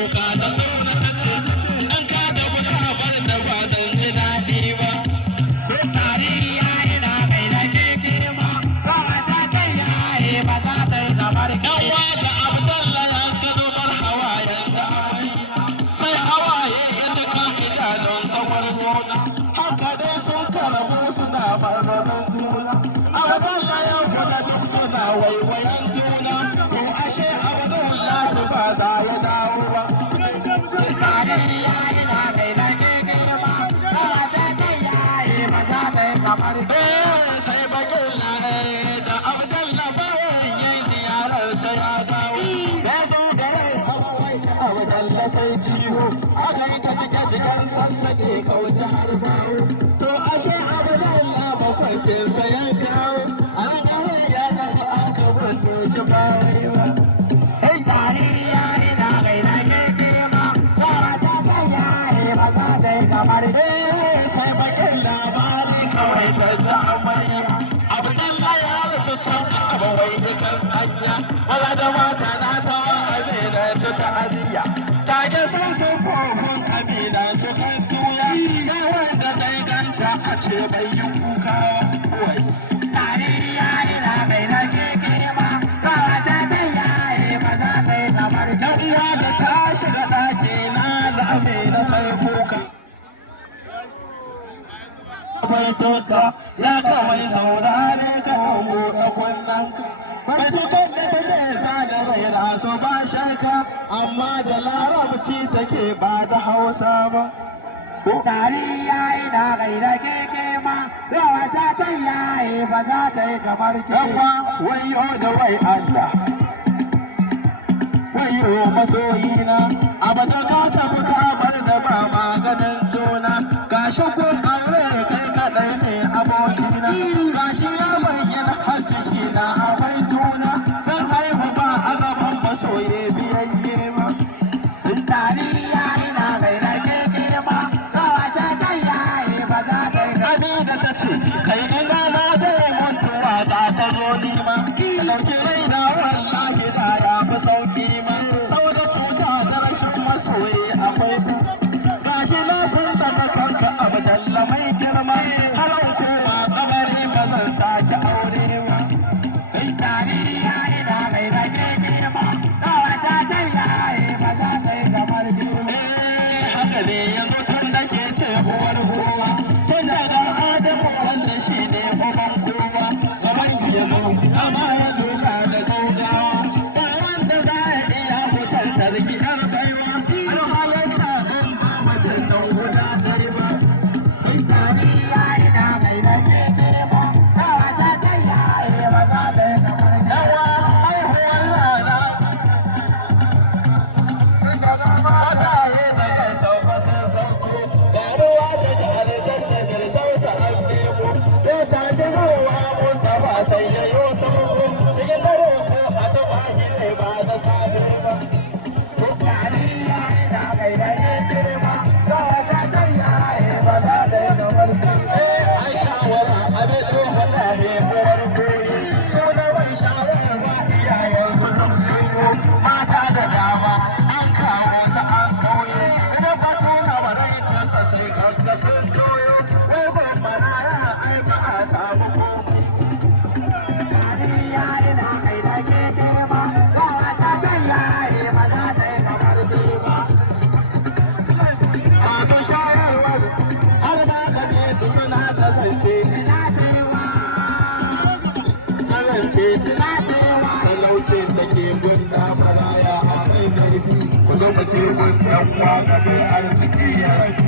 kuka da zauna ta ce an ka da buka bar da ba zan ji daɗi ba. Tsari ya yi na mai da keke ma, ba wata ta yaye ba za ta yi kamar ke. Yan waka Abdallah ya ka zubar hawayen da sai hawaye ya cika idanun sawar zona. Haka dai sun karabu suna marmarin juna. Abdallah ya gwada duk suna waiwayen juna. Ko ashe Abdallah ba za ya dawo ba. Tsari ya yi na mai da keke ma, ba wata ta yaye ba za ta yi kamar ke. Sai bakin lare da Abdallah bayan yayi ziyarar sai ya dawo. Ya zo da rai Abdallah sai ciwo. Aka yi ta jika-jikan sassaƙe kauce har bawo. To ashe Abdallah makwancinsa ya dawo. A nan kawai ya kasu aka bunne shi ba wai ba. Tsari ya yi na mai da keke ma, ba wata ta yaye ba za ta yi kamar ke. Sai bakin labari kawai ta ji amarya. Abdallah ya rasu sun abawai ikan hanya. Maza da mata na tawa Amina ta ta'aziyya. Tage sun sun fohun Amina su kan tuya. Ya wanda zai ganta a ce bai yi kuka ba. Tsari ya yi na mai da keke ma, ba wata ta yaye ba za ta yi kamar ke. Dan uwa da ta shiga ɗaki na da Amina sai kuka. Baituka ya kawai saurare ka ɗan buɗe kunnanka. Baitukan da take zaga bai raso ba shaka, amma da larabci take ba da Hausa ba. Tsari ya yi na mai da keke ma, ba wata ta yaye ba za ta yi kamar ke. Yawa wayo da wai Allah, wayo masoyina, abada ka tafi ka bar da ba maganin juna. Gashi kun aure kai kaɗai ne abokina, gashi ya bayyana har ciki na akwai juna. Zan haihu ba a gaban masoye biyayye ma. Tsari ya yi na mai da keke ma, ba wata ta yaye ba za ta yi kamar ke. Amina ta ce kai ina na dai mutuwa za ta zo nima. Ɗauki rai na wallahi da ya fi sauƙi ma. Saboda cuta da rashin masoyi akwai ku. Gashi na sun daga kanka Abdallah mai girma. Halan kowa kabari ba zan sake aure ba. Tsari ya yi na mai da keke ma, ba wata ta yaye ba za ta yi kamar ke. Haka ne yanzu tun da ke ce uwar kowa. Tun daga Adamu wanda shi ne uban kowa. Gaban ki ya zo, amma ya doka da gaugawa. Ba wanda za ya iya kusanta da gidan baiwa. An halatta in ba mace don guda ɗaya ba. Tsari ya yi na mai da keke ma, ba wata ta yaye ba za ta yi kamar ke. Yawa haihuwar rana. Mataye daga sauka sun sauko. Ga ruwa daga alijar da girtarsa an nemo. Ya tashi zuwa Mustapha sai ya yo sauko. Cikin dare ko asubahi ne ba da safe ba. Tsari ya yi na mai da keke ma, ba wata ta yaye ba za ta yi kamar ke. Ai shawara abin da faɗa ne uwar goyi. Su da bai shawarwa iyayensu duk sun yi. Mata da dama an kawo su an sauye. Idan ka tuna baraicinsa sai kanka sun toyo. Wai ban maraya ai ba a samu komai. Tsari ya yi na mai da keke ma, ba wata ta yaye ba za ta yi kamar ke ba. Masu shayarwar har ma ka je su suna kasance. Ina cewa, Kasance ina cewa, talaucin da ke gunna maraya a mai ƙarfi. Ku zo mu je gun ɗan uwa ga mai arziki ya rashi.